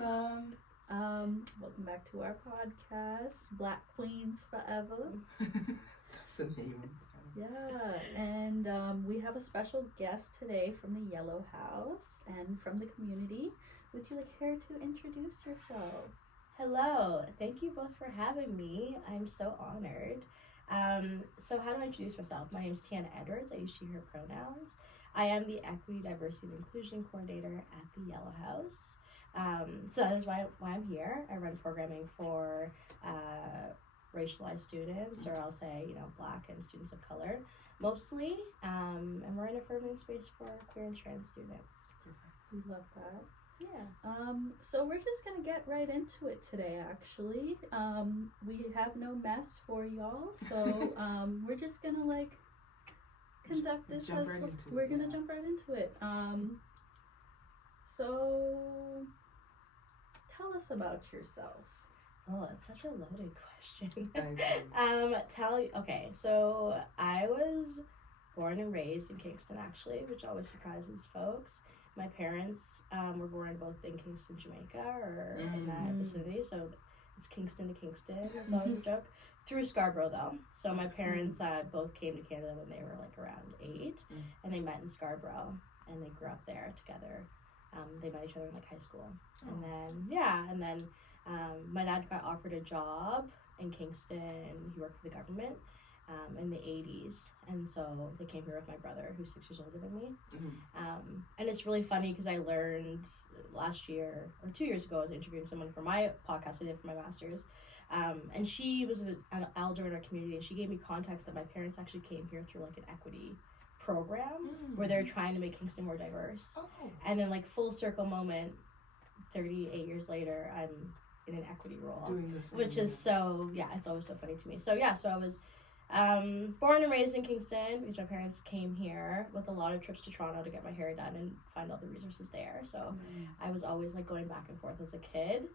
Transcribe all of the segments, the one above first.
Welcome. Welcome back to our podcast, Black Queens Forever. That's the name. Yeah, and we have a special guest today from the Yellow House and from the community. Would you like care to introduce yourself? Hello, thank you both for having me. I'm so honored. So how do I introduce myself? My name is Tianna Edwards. I use she, her pronouns. I am the Equity, Diversity, and Inclusion Coordinator at the Yellow House. So that is why I'm here. I run programming for racialized students, or I'll say, Black and students of color, mostly. And we're in a affirming space for queer and trans students. We love that. Yeah. So we're just gonna get right into it today. Actually, we have no mess for y'all, so we're just gonna conduct this Jump as right into we're it, gonna yeah. jump right into it. So tell us about yourself. Oh, that's such a loaded question. I agree. Okay, so I was born and raised in Kingston, actually, which always surprises folks. My parents were born both in Kingston, Jamaica, or in that vicinity, so it's Kingston to Kingston. That's always the joke. Through Scarborough, though. So my parents both came to Canada when they were around 8, and they met in Scarborough, and they grew up there together. They met each other in high school, and then my dad got offered a job in Kingston. He worked for the government in the 80s, and so they came here with my brother, who's 6 years older than me. And it's really funny because I learned last year or 2 years ago, I was interviewing someone for my podcast I did for my master's, and she was an elder in our community, and she gave me context that my parents actually came here through an equity program where they're trying to make Kingston more diverse. And then full circle moment, 38 years later, I'm in an equity role, Doing this, which is it's always so funny to me. So I was born and raised in Kingston because my parents came here with a lot of trips to Toronto to get my hair done and find all the resources there. So I was always going back and forth as a kid.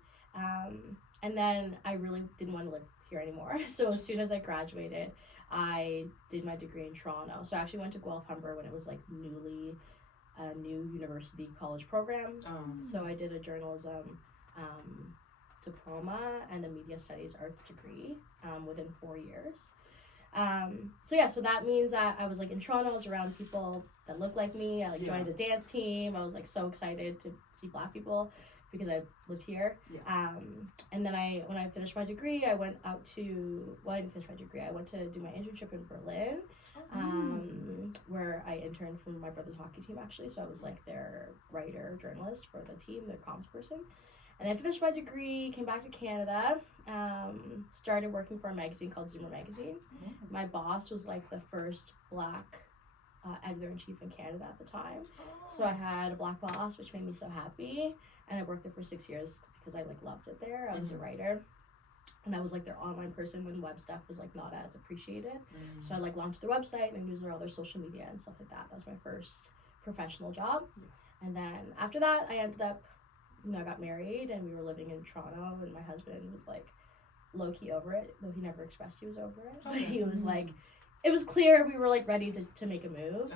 And then I really didn't want to live here anymore. So as soon as I graduated, I did my degree in Toronto. So I actually went to Guelph Humber when it was newly a new university college program. So I did a journalism diploma and a media studies arts degree within 4 years. So that means that I was in Toronto. I was around people that looked like me. I joined the dance team. I was so excited to see Black people because I lived here. And then when I finished my degree, I went out to, I didn't finish my degree. I went to do my internship in Berlin, where I interned for my brother's hockey team, actually. So I was their writer, journalist for the team, their comms person. And I finished my degree, came back to Canada, started working for a magazine called Zoomer Magazine. My boss was the first Black editor-in-chief in Canada at the time. So I had a Black boss, which made me so happy. And I worked there for 6 years because I loved it there. I was a writer. And I was their online person when web stuff was not as appreciated. So I launched their website and I used all their social media and stuff like that. That was my first professional job. And then after that, I ended up, I got married and we were living in Toronto, and my husband was low-key over it, though he never expressed he was over it. But he was it was clear we were ready to make a move.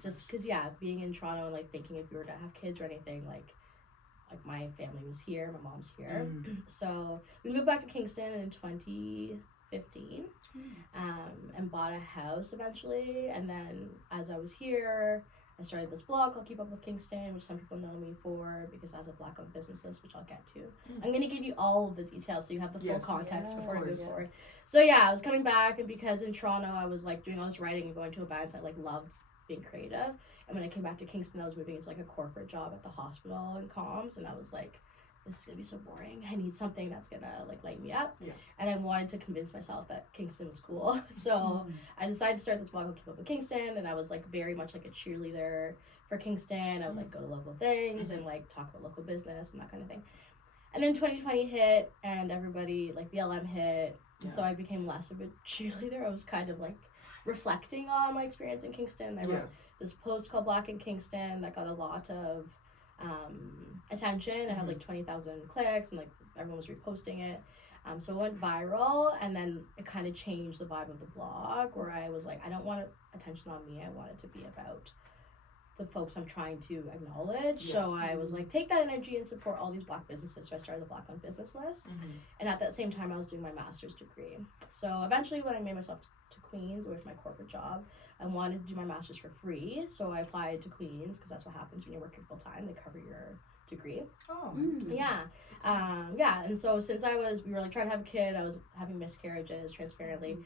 Just because being in Toronto and thinking if we were to have kids or anything, my family was here, my mom's here. So we moved back to Kingston in 2015 and bought a house eventually. And then as I was here, I started this blog called Keep Up with Kingston, which some people know me for because as a Black-owned businesses, which I'll get to. I'm going to give you all of the details so you have the full context before I move forward. So I was coming back, and because in Toronto I was doing all this writing and going to events, I loved being creative. And when I came back to Kingston, I was moving into a corporate job at the hospital in comms, and I was this is gonna be so boring. I need something that's gonna light me up. And I wanted to convince myself that Kingston was cool. So I decided to start this blog called Keep Up with Kingston, and I was very much a cheerleader for Kingston. I would go to local things and talk about local business and that kind of thing. And then 2020 hit, and everybody BLM hit, and so I became less of a cheerleader. I was kind of reflecting on my experience in Kingston. I wrote this post called Black in Kingston that got a lot of attention. It had 20,000 clicks, and everyone was reposting it. So it went viral, and then it kind of changed the vibe of the blog, where I was I don't want attention on me. I want it to be about the folks I'm trying to acknowledge. So I was like, take that energy and support all these Black businesses. So I started the Black Owned Business List. And at that same time, I was doing my master's degree. So eventually, when I made myself to Queen's away from my corporate job, I wanted to do my master's for free. So I applied to Queen's because that's what happens when you're working full time. They cover your degree. Oh. Yeah. And so since we were like trying to have a kid, I was having miscarriages transparently,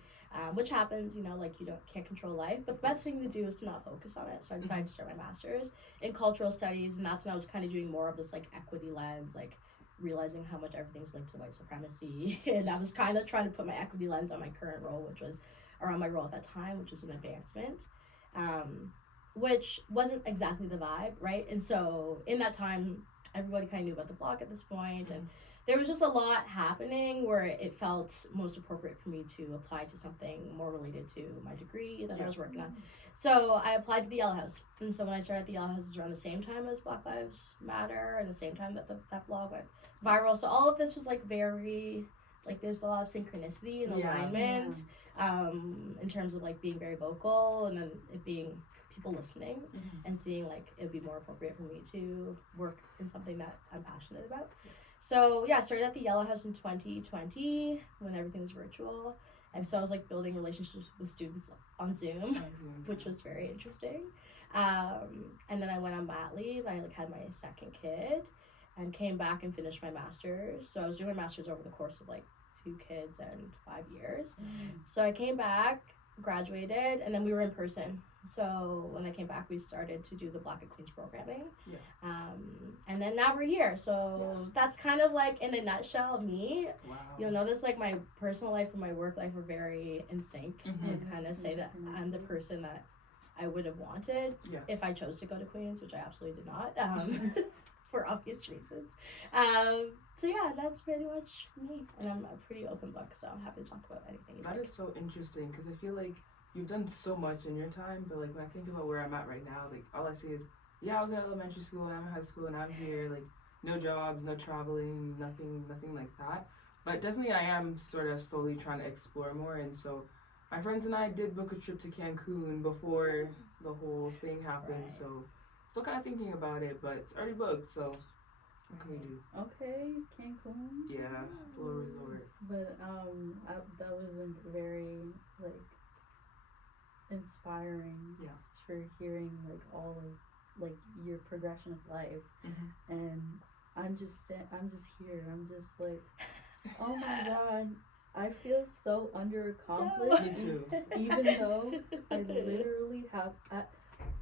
which happens, like you can't control life, but the best thing to do is to not focus on it. So I decided to start my master's in cultural studies, and that's when I was kind of doing more of this like equity lens, like realizing how much everything's linked to white supremacy. And I was kind of trying to put my equity lens on my current role, which was around my role at that time, which was an advancement, which wasn't exactly the vibe, right? And so in that time, everybody kind of knew about the blog at this point, and there was just a lot happening where it felt most appropriate for me to apply to something more related to my degree that I was working on. So I applied to the Yellow House, and so when I started at the Yellow House, it was around the same time as Black Lives Matter, and the same time that that blog went viral. So all of this was like very, like there's a lot of synchronicity and alignment, in terms of like being very vocal, and then it being people listening and seeing like it would be more appropriate for me to work in something that I'm passionate about. So I started at the Yellow House in 2020 when everything was virtual, and so I was like building relationships with students on Zoom, which was very interesting. And then I went on mat leave. I like had my second kid and came back and finished my master's. So I was doing my master's over the course of like 2 kids and 5 years. So I came back, graduated, and then we were in person. So when I came back, we started to do the Black at Queen's programming. And then now we're here. So that's kind of like in a nutshell me. Wow. You'll notice like my personal life and my work life are very in sync. And kind of say that I'm the person that I would have wanted if I chose to go to Queen's, which I absolutely did not. For obvious reasons. So that's pretty much me, and I'm a pretty open book, so I'm happy to talk about anything. That is so interesting, because I feel like you've done so much in your time, but like when I think about where I'm at right now, like all I see is I was in elementary school and I'm in high school and I'm here, like no jobs, no traveling, nothing like that. But definitely I am sort of slowly trying to explore more, and so my friends and I did book a trip to Cancun before the whole thing happened, so still kind of thinking about it, but it's already booked, so what can we do? Okay, Cancun. Yeah, little resort. But that was a very like inspiring. Yeah. For hearing like all of like your progression of life, and I'm just here. I'm just like, oh my god, I feel so underaccomplished. Me too. Even though I literally have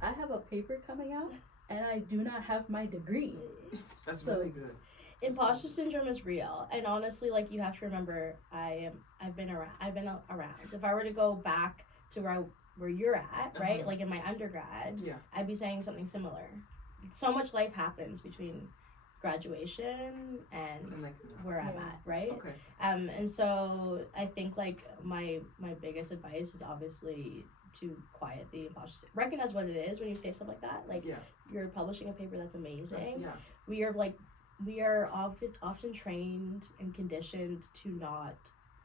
I have a paper coming out, and I do not have my degree. That's really good. Imposter syndrome is real, and honestly, like you have to remember, I've been around. If I were to go back to where you're at, right, like in my undergrad, I'd be saying something similar. So much life happens between graduation and like, where I'm at, right? Okay. And so I think like my biggest advice is obviously to quiet the imposter. Recognize what it is when you say stuff like that. Like you're publishing a paper that's amazing. We are often trained and conditioned to not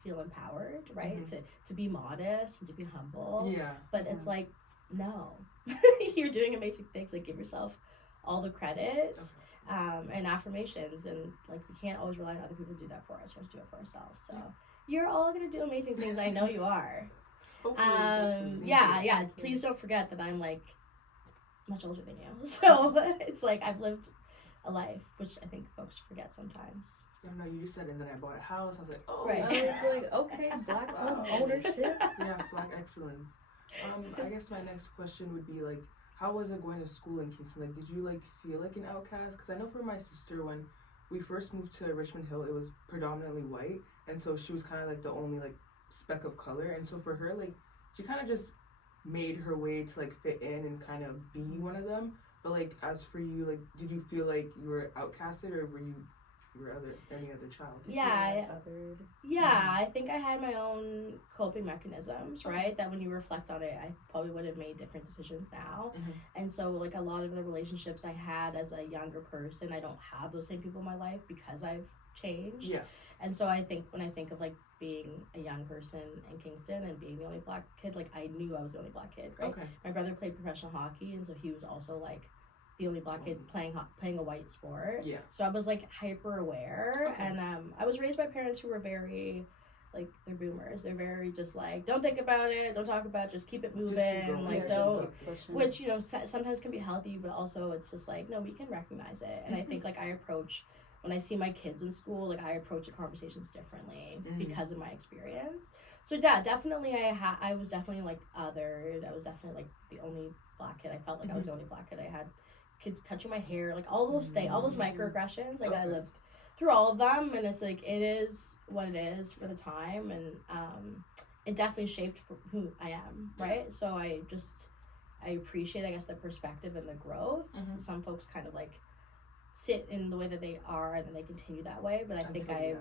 feel empowered, right? To be modest and to be humble. But it's like, no. You're doing amazing things. Like give yourself all the credit and affirmations, and like we can't always rely on other people to do that for us. We have to do it for ourselves. So you're all gonna do amazing things. I know you are. Hopefully. Please don't forget that I'm like much older than you. So it's like I've lived a life, which I think folks forget sometimes. I don't know, you just said, and then I bought a house. I was like, oh. Right. I was like, okay, Black ownership. Black excellence. I guess my next question would be like, how was it going to school in Kingston? Like, did you like feel like an outcast? Because I know for my sister, when we first moved to Richmond Hill, it was predominantly white, and so she was kind of like the only like speck of color, and so for her, like, she kind of just made her way to like fit in and kind of be one of them. But like, as for you, like, did you feel like you were outcasted, or were you any other child. I think I had my own coping mechanisms, right? That when you reflect on it, I probably would have made different decisions now. And so like a lot of the relationships I had as a younger person, I don't have those same people in my life because I've changed. And so I think when I think of like being a young person in Kingston and being the only black kid, like I knew I was the only black kid, right? My brother played professional hockey, and so he was also like the only black kid playing a white sport. So I was like hyper aware, and I was raised by parents who were very like, they're boomers. They're very just like, don't think about it, don't talk about it, just keep it moving, like don't, which you know sometimes can be healthy, but also it's just like, no, we can recognize it. And I think like when I see my kids in school, like I approach the conversations differently because of my experience. So yeah, definitely I was definitely like othered. I was definitely like the only black kid. I felt like I was the only black kid. I had kids touching my hair, like all those things, all those microaggressions. Like I lived through all of them, and it's like it is what it is for the time, and it definitely shaped who I am, right? So I appreciate, I guess, the perspective and the growth. Some folks kind of like sit in the way that they are and then they continue that way, but I think I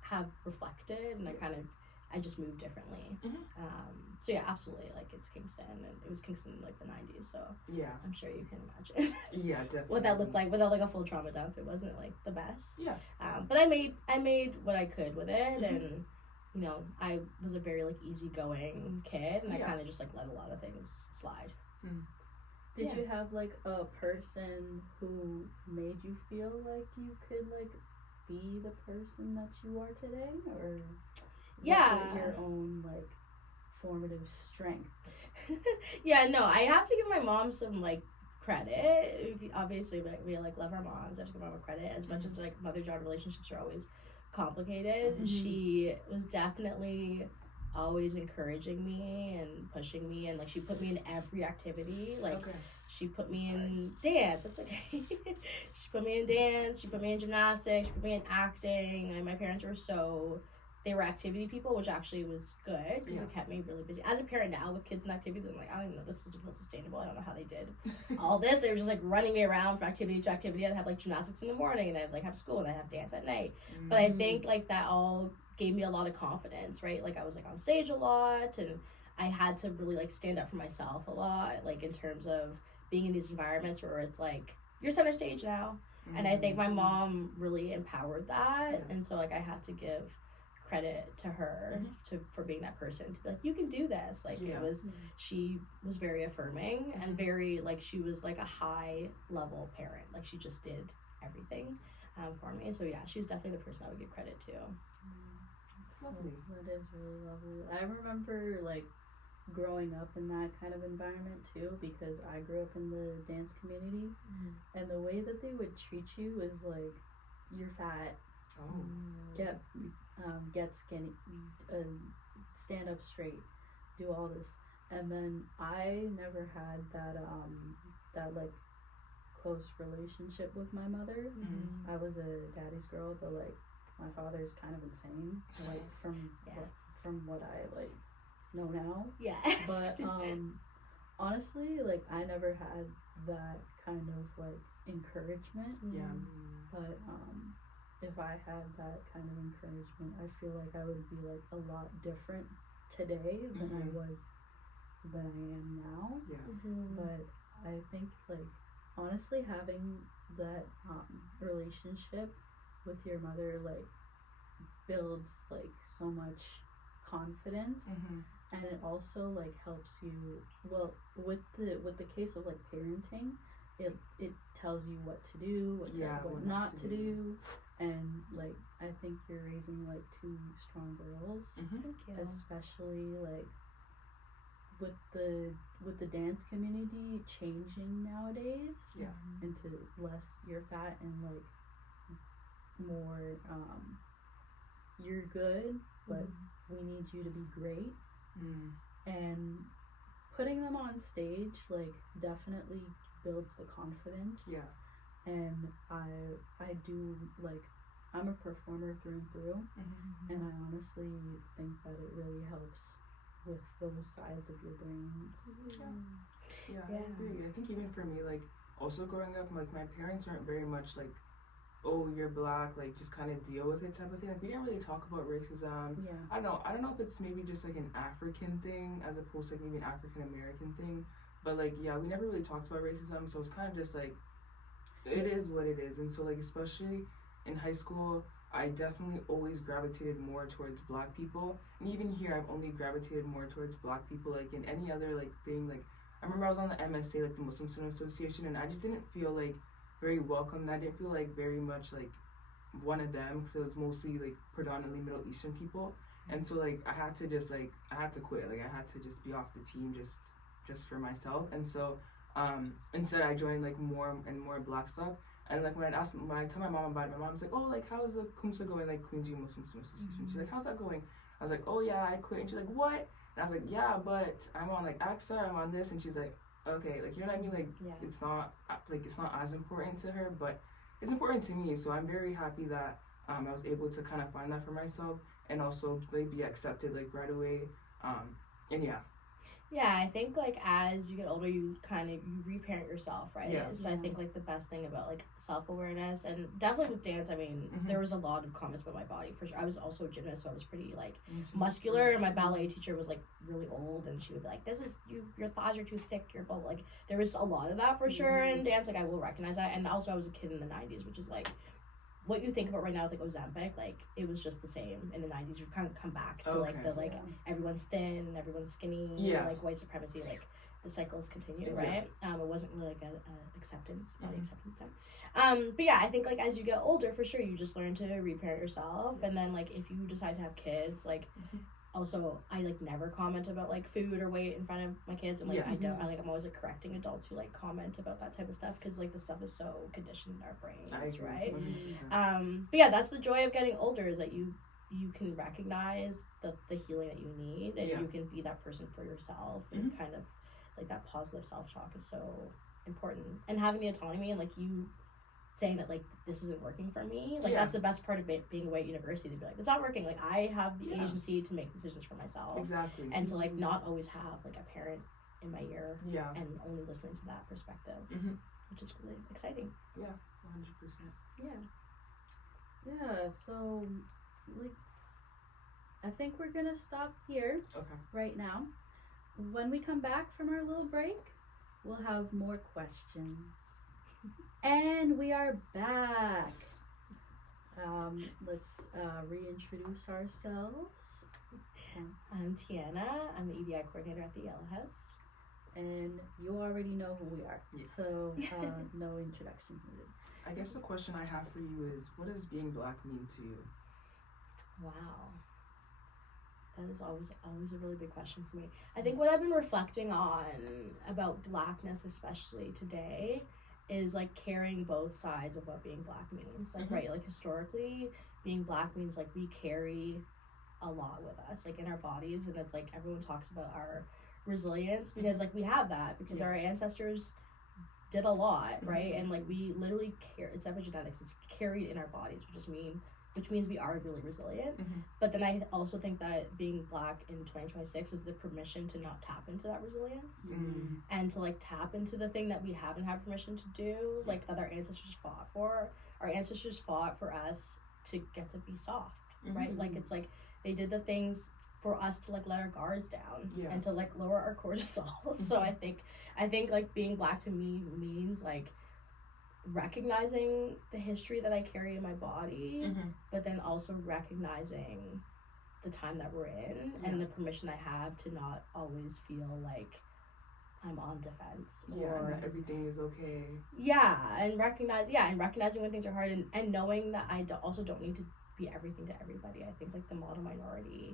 have reflected, and I just moved differently. So yeah, absolutely, like it's Kingston, and it was Kingston in like the 90s, so I'm sure you can imagine definitely what that looked like without like a full trauma dump. It wasn't like the best, but I made what I could with it, and you know, I was a very like easygoing kid, and I kind of just like let a lot of things slide. Did you have like a person who made you feel like you could like be the person that you are today, or was it your own like formative strength? No, I have to give my mom some like credit. Obviously, we like love our moms. I have to give my mom credit, as much as like mother-daughter relationships are always complicated. She was definitely always encouraging me and pushing me, and like she put me in every activity. Like she put me in dance. That's okay. She put me in dance. She put me in gymnastics. She put me in acting. And my parents they were activity people, which actually was good because it kept me really busy. As a parent now with kids in activity, I'm like, I don't even know if this is sustainable. I don't know how they did all this. They were just like running me around from activity to activity. I'd have like gymnastics in the morning, and I'd like have school, and I'd have dance at night. But I think like that all gave me a lot of confidence, right? Like I was like on stage a lot, and I had to really like stand up for myself a lot, like in terms of being in these environments where it's like, you're center stage now. And I think my mom really empowered that. And so like I have to give credit to her for being that person, to be like, you can do this. Like it was, she was very affirming and very like, she was like a high level parent. Like she just did everything for me. So yeah, she's definitely the person I would give credit to. Lovely. That is really lovely. I remember like growing up in that kind of environment too, because I grew up in the dance community, and the way that they would treat you is like, you're fat, get skinny, stand up straight, do all this. And then I never had that like close relationship with my mother. I was a daddy's girl, but like my father's kind of insane, like from what I like know now. But honestly, like I never had that kind of like encouragement. But if I had that kind of encouragement, I feel like I would be like a lot different today than I am now. But I think like honestly having that relationship with your mother like builds like so much confidence, and it also like helps you, well, with the case of like parenting, it tells you what to do, what not to do. And like I think you're raising like two strong girls, especially like with the dance community changing nowadays into less you're fat and like more you're good, but we need you to be great. And putting them on stage like definitely builds the confidence. And I do like, I'm a performer through and through, and I honestly think that it really helps with those sides of your brains. I agree. I think even for me, like also growing up, like my parents weren't very much like oh, you're black, like just kind of deal with it type of thing. Like we didn't really talk about racism. Yeah. I don't know if it's maybe just like an African thing as opposed to like maybe an African American thing. But like yeah, we never really talked about racism, so it's kind of just like it is what it is. And so like especially in high school, I definitely always gravitated more towards black people. And even here I've only gravitated more towards black people. Like in any other like thing, like I remember I was on the MSA, like the Muslim Student Association, and I just didn't feel like very welcome. And I didn't feel like very much like one of them because it was mostly like predominantly Middle Eastern people. And so like I had to quit. Like I had to just be off the team just for myself. And so instead I joined like more and more black stuff. And like when I tell my mom about it, my mom's like, oh, like how's the Kumsa going, like Queens U Muslim Student Association? She's like, how's that going? I was like, oh yeah, I quit. And she's like, what? And I was like, yeah, but I'm on like AXA, I'm on this. And she's like, okay, like you know what I mean? Like it's not as important to her, but it's important to me. So I'm very happy that I was able to kind of find that for myself and also like be accepted like right away. And yeah. Yeah, I think like as you get older, you reparent yourself, right? Yeah. So I think like the best thing about like self-awareness and definitely with dance, I mean, there was a lot of comments about my body for sure. I was also a gymnast, so I was pretty like muscular, and my ballet teacher was like really old, and she would be like, "This is your thighs are too thick, your butt." Like there was a lot of that for sure in dance. Like I will recognize that, and also I was a kid in the '90s, which is like. What you think about right now with like Ozempic, like it was just the same in the 90s. We've kind of come back to like the like everyone's thin, everyone's skinny, like white supremacy, like the cycles continue, right? It wasn't really like a acceptance, body acceptance time. But yeah, I think like as you get older, for sure, you just learn to reparent yourself, and then like if you decide to have kids, like. Also, I like never comment about like food or weight in front of my kids, and like I'm always like correcting adults who like comment about that type of stuff because like the stuff is so conditioned in our brains, right? But yeah, that's the joy of getting older is that you can recognize the healing that you need, and you can be that person for yourself, and kind of like that positive self-talk is so important, and having the autonomy and like you saying that like this isn't working for me, like that's the best part of being away at university, to be like it's not working, like I have the agency to make decisions for myself, and to like not always have like a parent in my ear and only listening to that perspective, which is really exciting. 100%. So like I think we're gonna stop here right now. When we come back from our little break, we'll have more questions. And we are back. Let's reintroduce ourselves. I'm Tianna. I'm the EDI coordinator at the Yellow House. And you already know who we are. So no introductions needed. I guess the question I have for you is, what does being black mean to you? Wow. That is always a really big question for me. I think what I've been reflecting on about blackness, especially today, is like carrying both sides of what being black means. Like right, like historically being black means like we carry a lot with us, like in our bodies, and it's like everyone talks about our resilience because like we have that because our ancestors did a lot, right? And like we literally it's epigenetics, it's carried in our bodies, which means we are really resilient. But then I also think that being black in 2026 is the permission to not tap into that resilience and to like tap into the thing that we haven't had permission to do, like that our ancestors fought for. Our ancestors fought for us to get to be soft, right? Like it's like they did the things for us to like let our guards down and to like lower our cortisol. So I think like being black to me means like recognizing the history that I carry in my body, but then also recognizing the time that we're in and the permission I have to not always feel like I'm on defense or that everything is okay. And recognizing when things are hard and knowing that I also don't need to be everything to everybody. I think like the model minority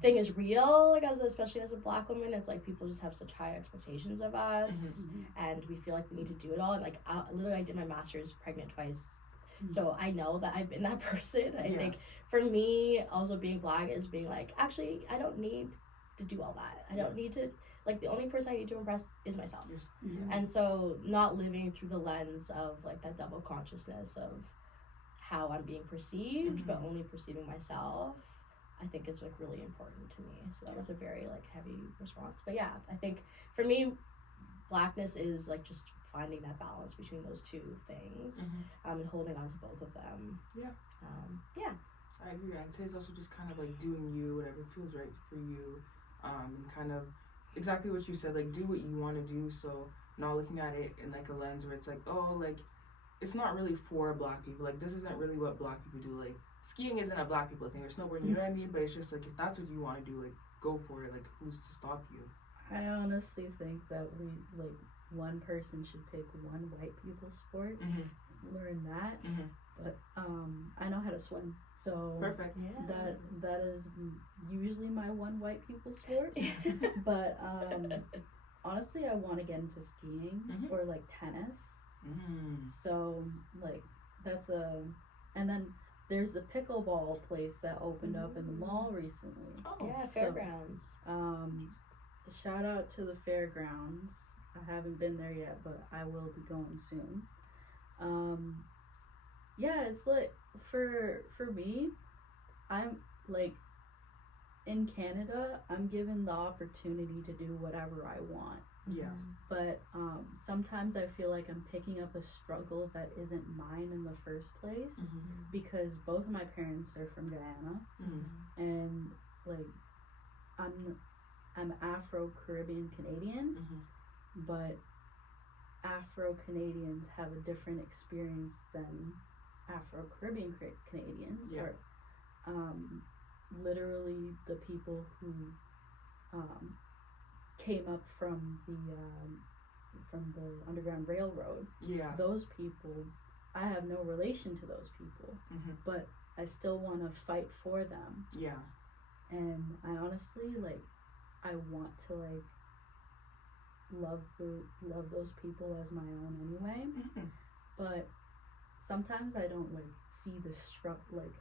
thing is real, like especially as a black woman. It's like people just have such high expectations of us and we feel like we need to do it all, and like I did my master's pregnant twice, so I know that I've been that person. I think for me also being black is being like, actually I don't need to do all that. I don't need to, like the only person I need to impress is myself. And so not living through the lens of like that double consciousness of how I'm being perceived, but only perceiving myself, I think is like really important to me. So that was a very like heavy response. But yeah, I think for me, blackness is like just finding that balance between those two things, and holding on to both of them. Yeah. Yeah. I agree. I'd say it's also just kind of like doing you, whatever feels right for you, and kind of exactly what you said, like do what you want to do. So not looking at it in like a lens where it's like, oh, like it's not really for Black people. Like this isn't really what Black people do. Like skiing isn't a Black people thing or snowboarding. You know what I mean? But it's just like if that's what you want to do, like go for it. Like who's to stop you? I honestly think that we like one person should pick one white people sport, learn that. But I know how to swim, so perfect. Yeah. That is usually my one white people sport. But honestly, I want to get into skiing or like tennis. So like that's and then there's the pickleball place that opened up in the mall recently. Oh yeah, fairgrounds. So, shout out to the fairgrounds. I haven't been there yet, but I will be going soon. Yeah, it's like for me, I'm like in Canada, I'm given the opportunity to do whatever I want. Yeah. But sometimes I feel like I'm picking up a struggle that isn't mine in the first place because both of my parents are from Guyana, and like I'm Afro-Caribbean Canadian, but Afro-Canadians have a different experience than Afro-Caribbean Canadians, or literally the people who came up from the Underground Railroad. Yeah. Those people, I have no relation to those people, but I still want to fight for them. Yeah. And I honestly like, I want to like love those people as my own anyway, but sometimes I don't like see the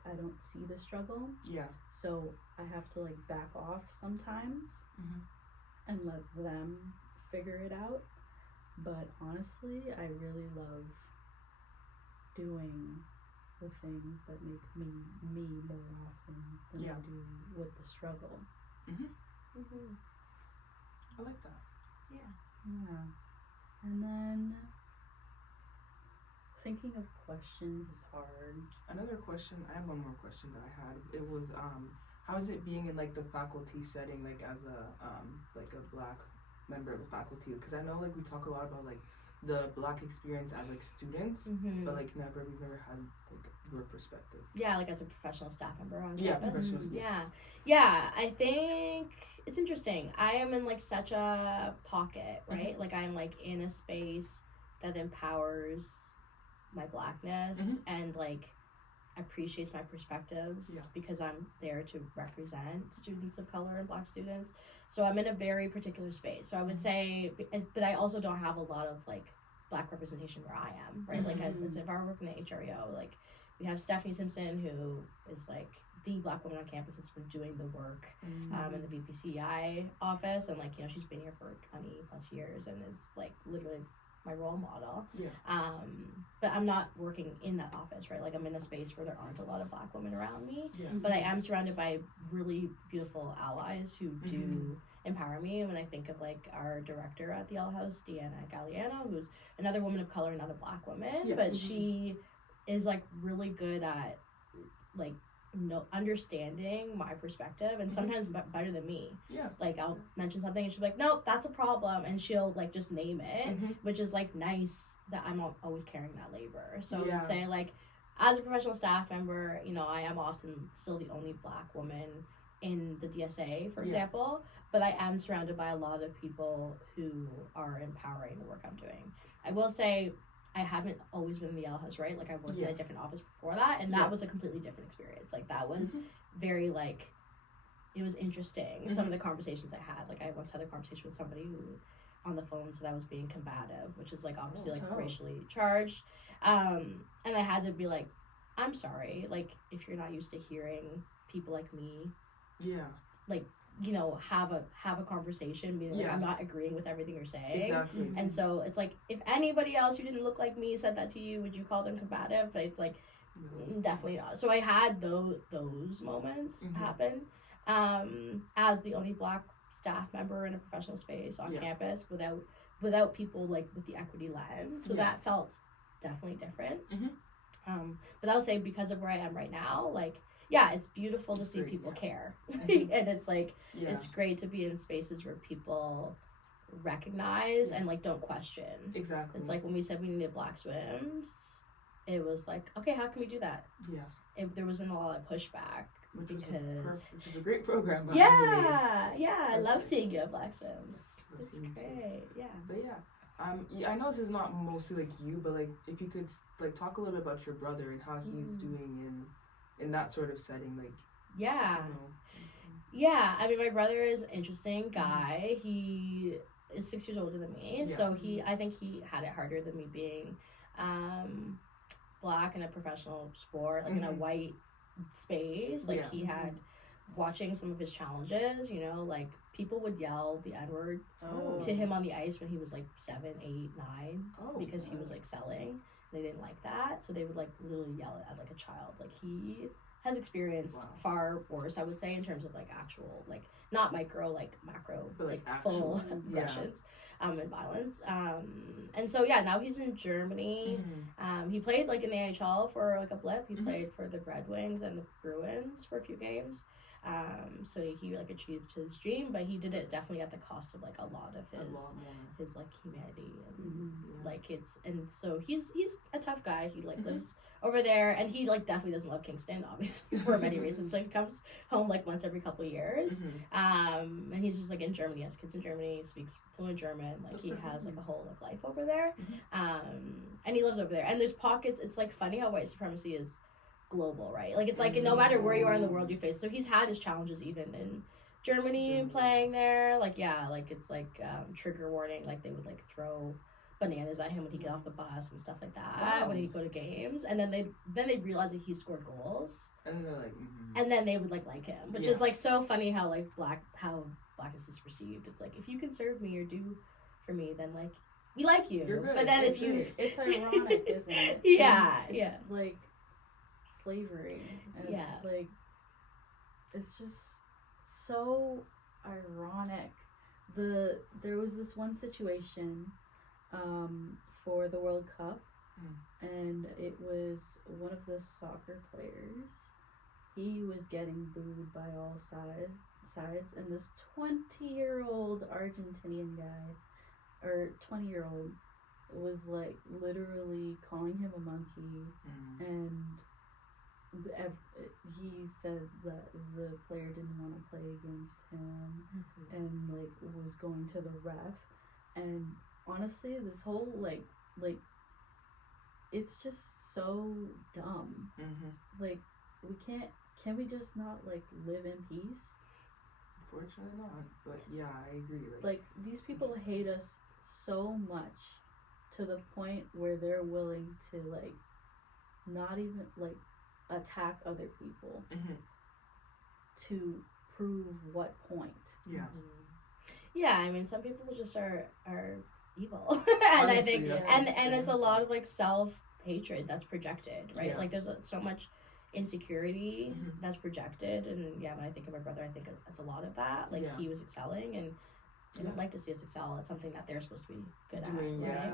I don't see the struggle. Yeah. So I have to like back off sometimes and let them figure it out. But honestly, I really love doing the things that make me more often than I do with the struggle. I like that. Yeah. And then thinking of questions is hard. Another question, I have one more question that I had. It was, how is it being in like the faculty setting, like as a like a Black member of the faculty? Because I know like we talk a lot about like the Black experience as like students, but like we've never had like your perspective. Yeah, like as a professional staff member on campus. Yeah. I think it's interesting. I am in like such a pocket, right? Like I'm like in a space that empowers my Blackness and like appreciates my perspectives because I'm there to represent students of color and Black students. So I'm in a very particular space. So I would say, but I also don't have a lot of like Black representation where I am, right? Like if I work in the HREO, like we have Stephanie Simpson, who is like the Black woman on campus that's been doing the work in the VPCI office, and like, you know, she's been here for 20 plus years and is like literally my role model. But I'm not working in that office, right? Like I'm in a space where there aren't a lot of Black women around me, but I am surrounded by really beautiful allies who do empower me. And when I think of like our director at the L House, Tianna, who's another woman of color, not a Black woman, but she is like really good at like understanding my perspective, and sometimes better than me. Like I'll mention something and she'll be like, nope, that's a problem, and she'll like just name it, which is like nice that I'm always carrying that labor. So I would say like as a professional staff member, you know, I am often still the only Black woman in the DSA, for example, but I am surrounded by a lot of people who are empowering the work I'm doing. I will say I haven't always been in the L House, right? Like I worked in a different office before that, and that was a completely different experience. Like that was very like, it was interesting. Some of the conversations I had, like I once had a conversation with somebody who on the phone said I was being combative, which is like obviously racially charged. And I had to be like, I'm sorry, like if you're not used to hearing people like me, like, you know, have a conversation, meaning like I'm not agreeing with everything you're saying. And so it's like, if anybody else who didn't look like me said that to you, would you call them combative? It's like definitely not. So I had those moments happen as the only Black staff member in a professional space on campus without without people like with the equity lens. So that felt definitely different. But I would say because of where I am right now, like, yeah, it's beautiful to see people care. And it's like, it's great to be in spaces where people recognize and like don't question. Exactly. It's like when we said we needed black swims, it was like, okay, how can we do that? There wasn't a lot of pushback. Which is a great program. I love seeing you at black swims. It's great. But I know this is not mostly like you, but like if you could like talk a little bit about your brother and how he's doing in that sort of setting, like. I mean, my brother is an interesting guy. He is 6 years older than me, so I think he had it harder than me being black in a professional sport, like in a white space. Like he had watching some of his challenges, you know, like people would yell the N-word to him on the ice when he was like 7, 8, 9 because he was like selling. They didn't like that, so they would like literally yell it at like a child. Like he has experienced far worse, I would say, in terms of like actual, like not micro, like macro, but like full aggressions and violence. And so now he's in Germany. He played like in the NHL for like a blip. He played for the Red Wings and the Bruins for a few games. So he like achieved his dream, but he did it definitely at the cost of like a lot of his like humanity and like and so he's a tough guy. He like lives over there, and he like definitely doesn't love Kingston, obviously, for many reasons. So he comes home like once every couple of years. And he's just like in Germany, he has kids in Germany, he speaks fluent German, like he has like a whole like life over there. And he lives over there, and there's pockets. It's like funny how white supremacy is global, right? Like it's like no matter where you are in the world you face. So he's had his challenges even in Germany and playing there. Like like it's like trigger warning, like they would like throw bananas at him when he get off the bus and stuff like that when he'd go to games, and then they'd realize that he scored goals, and then they're like and then they would like him, which is like so funny how like blackness is perceived. It's like if you can serve me or do for me, then like we like you. You're good. But then it's ironic, isn't it? It's like slavery and like it's just so ironic. There was this one situation for the World Cup, and it was one of the soccer players. He was getting booed by all sides, and this 20-year-old Argentinian guy, or 20-year-old, was like literally calling him a monkey, and he said that the player didn't want to play against him, and like was going to the ref. And honestly, this whole like it's just so dumb. Like can we just not like live in peace? Unfortunately not, but I agree. Like these people hate us so much to the point where they're willing to like not even like attack other people to prove what point. I mean, some people just are evil. And honestly, I think and it's a lot of like self-hatred that's projected, right? Like there's so much insecurity that's projected, and when I think of my brother, I think it's a lot of that. Like he was excelling, and I would like to see us excel at something that they're supposed to be good at, right?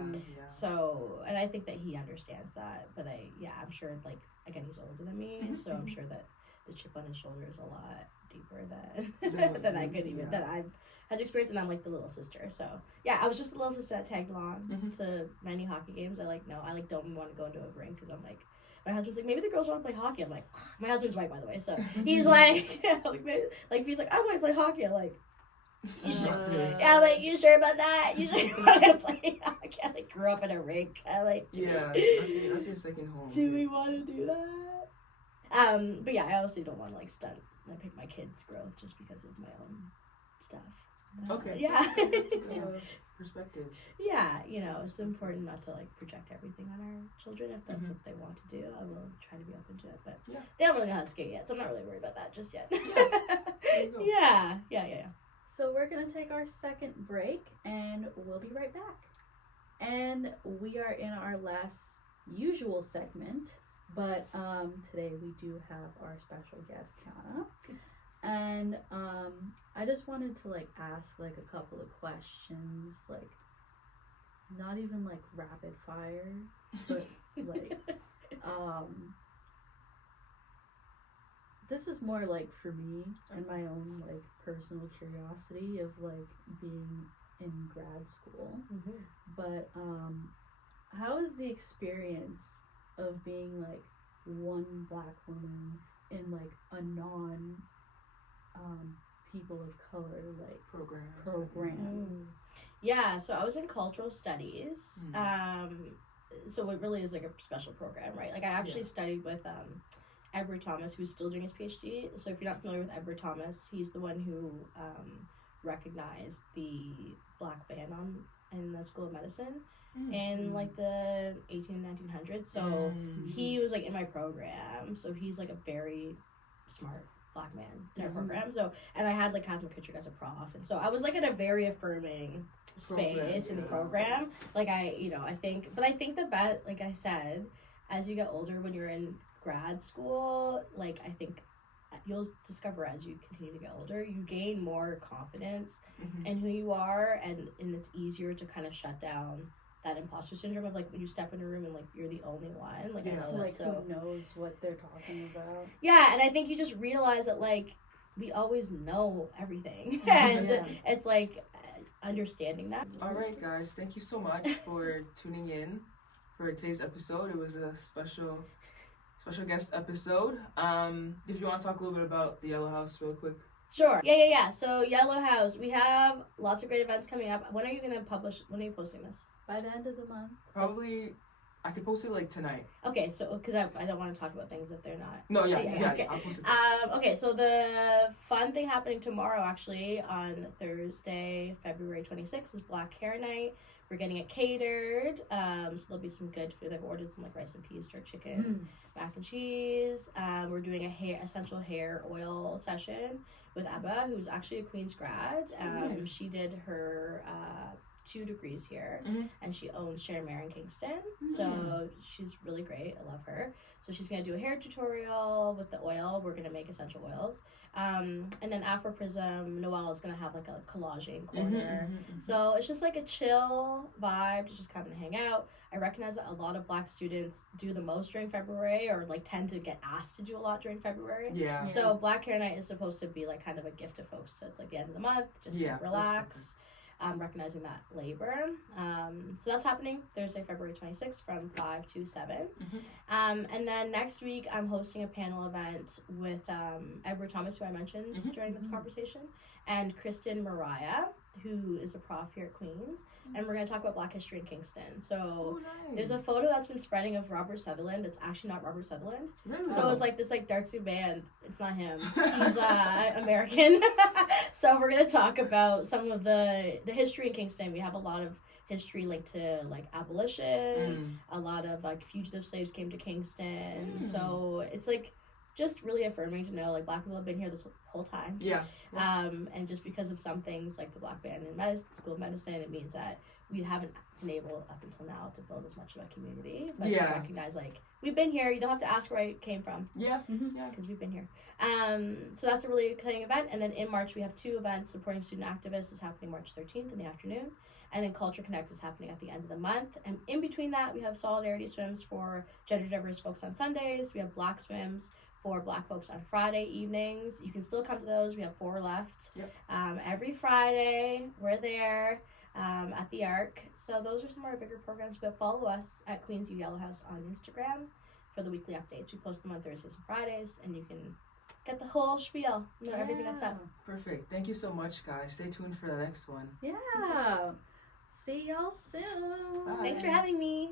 So, and I think that he understands that, but I'm sure, like, again, he's older than me, so I'm sure that the chip on his shoulder is a lot deeper than I could even, that I've had experience, and I'm like the little sister, so, I was just the little sister that tagged along to many hockey games. I don't want to go into a rink, because I'm like, my husband's like, maybe the girls want to play hockey. I'm like, my husband's white, by the way, so he's like, like, he's like, I want to play hockey. I'm like, you sure? Like, you sure about that? You sure you want to play hockey? I like grew up in a rink. I like. That's your second home. Do we want to do that? But I also don't want to like stunt. I pick my kids' growth just because of my own stuff. Okay. That's a good perspective. It's important not to like project everything on our children. If that's what they want to do, I will try to be open to it. But they don't really know how to skate yet, so I'm not really worried about that just yet. Yeah. So we're going to take our second break, and we'll be right back. And we are in our last usual segment, but today we do have our special guest, Tianna. And I just wanted to like ask like a couple of questions, like not even like rapid fire, but like this is more like for me and my own like personal curiosity of like being in grad school. But how is the experience of being like one Black woman in like a non people of color like program? Yeah, so I was in cultural studies. So it really is like a special program, right? Like I actually studied with Edward Thomas, who's still doing his PhD. So if you're not familiar with Edward Thomas, he's the one who recognized the Black ban in the School of Medicine in like the 1900s. So he was like in my program. So he's like a very smart Black man in our program. So, and I had like Catherine McKittrick as a prof, and so I was like in a very affirming space in the program. Like I think the best, like I said, as you get older, when you're in grad school, like I think you'll discover as you continue to get older, you gain more confidence in who you are, and it's easier to kind of shut down that imposter syndrome of like when you step in a room and like you're the only one. Like I know that, like so who knows what they're talking about. Yeah, and I think you just realize that like we always know everything, and it's like understanding that. All right, guys, thank you so much for tuning in for today's episode. It was a special guest episode. If you want to talk a little bit about the Yellow House real quick. Sure. Yeah. So Yellow House, we have lots of great events coming up. When are you posting this? By the end of the month. Probably, I could post it like tonight. Okay, so because I don't want to talk about things if they're not. No, yeah, okay. I'll post it. Okay, so the fun thing happening tomorrow, actually, on Thursday, February 26th, is Black Hair Night. We're getting it catered, so there'll be some good food. I've ordered some like rice and peas, jerk chicken, mac and cheese. We're doing a essential hair oil session with Ebba, who's actually a Queen's grad. Nice. She did her 2 degrees here, and she owns Share Mare in Kingston. So she's really great. I love her. So she's gonna do a hair tutorial with the oil. We're gonna make essential oils. And then Afro Prism, Noelle is gonna have like a collaging corner. So it's just like a chill vibe to just come and hang out. I recognize that a lot of Black students do the most during February, or like tend to get asked to do a lot during February. Yeah. So Black Hair Night is supposed to be like kind of a gift to folks. So it's like the end of the month, just relax. Recognizing that labor. So that's happening Thursday, February 26th from 5 to 7. And then next week, I'm hosting a panel event with Edward Thomas, who I mentioned during this conversation, and Kristen Mariah, who is a prof here at Queen's. And we're going to talk about Black history in Kingston. So there's a photo that's been spreading of Robert Sutherland. It's actually not Robert Sutherland. Really? So it's like this like dark suit band. It's not him. He's American. So we're going to talk about some of the history in Kingston. We have a lot of history linked to like abolition. A lot of like fugitive slaves came to Kingston. So it's like just really affirming to know like Black people have been here this whole time. And just because of some things like the Black band in School of Medicine, it means that we haven't been able up until now to build as much of a community, but to recognize like we've been here. You don't have to ask where I came from. Because we've been here. So that's a really exciting event. And then in March we have 2 events. Supporting student activists is happening March 13th in the afternoon, and then Culture Connect is happening at the end of the month. And in between that, we have solidarity swims for gender diverse folks on Sundays. We have Black swims for Black folks on Friday evenings. You can still come to those. We have 4 left. Every Friday, we're there at the Arc. So those are some of our bigger programs. But follow us at Queen's U Yellow House on Instagram for the weekly updates. We post them on Thursdays and Fridays, and you can get the whole spiel, everything that's up. Perfect. Thank you so much, guys. Stay tuned for the next one. See y'all soon. Bye. Thanks for having me.